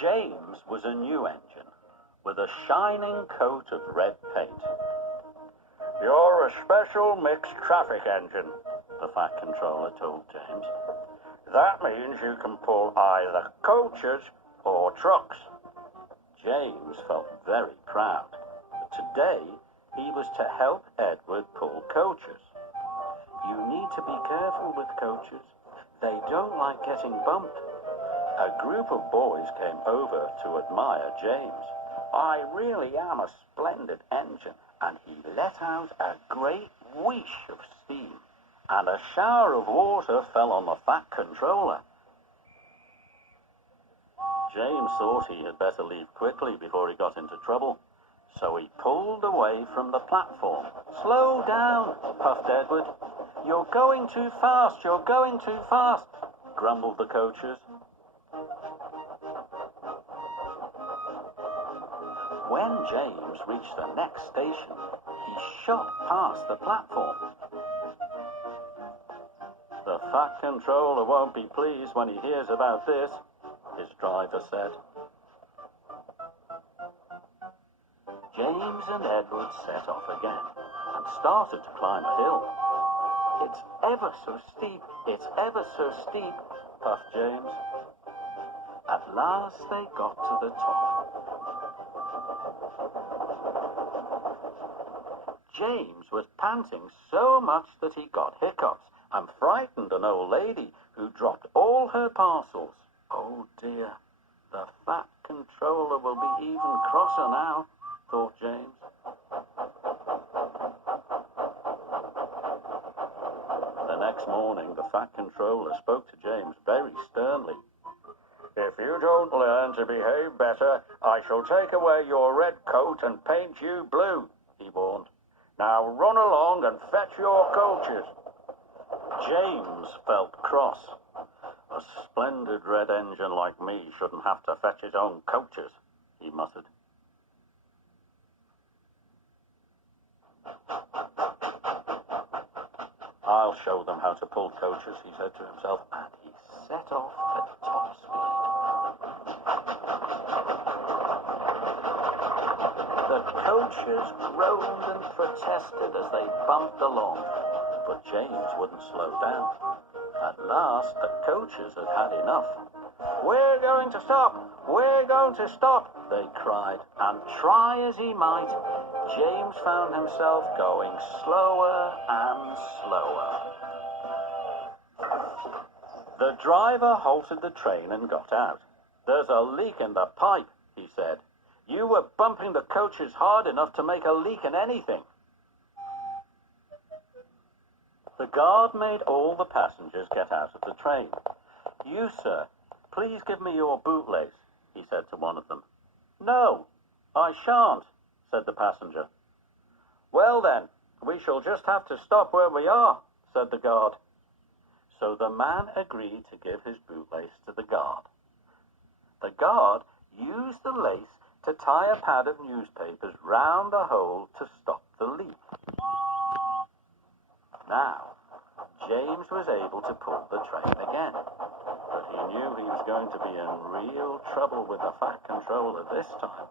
James was a new engine with a shining coat of red paint. "You're a special mixed traffic engine," the Fat Controller told James. "That means you can pull either coaches or trucks." James felt very proud. Today, he was to help Edward pull coaches. You need to be careful with coaches. They don't like getting bumped. A group of boys came over to admire James. "I really am a splendid engine," and he let out a great whoosh of steam, and a shower of water fell on the Fat Controller. James thought he had better leave quickly before he got into trouble, so he pulled away from the platform. "Slow down," puffed Edward. "You're going too fast, you're going too fast," grumbled the coaches. When James reached the next station, he shot past the platform. "The Fat Controller won't be pleased when he hears about this," his driver said. James and Edward set off again and started to climb a hill. "It's ever so steep, it's ever so steep," puffed James. At last they got to the top. James was panting so much that he got hiccups and frightened an old lady who dropped all her parcels. "Oh dear, the Fat Controller will be even crosser now," thought James. The next morning, the Fat Controller spoke to James very sternly. "If you don't learn to behave better, I shall take away your red coat and paint you blue," he warned. "Now run along and fetch your coaches." James felt cross. "A splendid red engine like me shouldn't have to fetch his own coaches," he muttered. "I'll show them how to pull coaches," he said to himself, and he set off at top speed. The coaches groaned and protested as they bumped along, but James wouldn't slow down. At last, the coaches had had enough. "We're going to stop! We're going to stop!" they cried, and try as he might, James found himself going slower and slower. The driver halted the train and got out. "There's a leak in the pipe," he said. "You were bumping the coaches hard enough to make a leak in anything." The guard made all the passengers get out of the train. "You, sir, please give me your bootlace," he said to one of them. "No, I shan't," said the passenger. "Well then, we shall just have to stop where we are," said the guard. So the man agreed to give his bootlace to the guard. The guard used the lace to tie a pad of newspapers round the hole to stop the leak. Now, James was able to pull the train again, but he knew he was going to be in real trouble with the Fat Controller this time.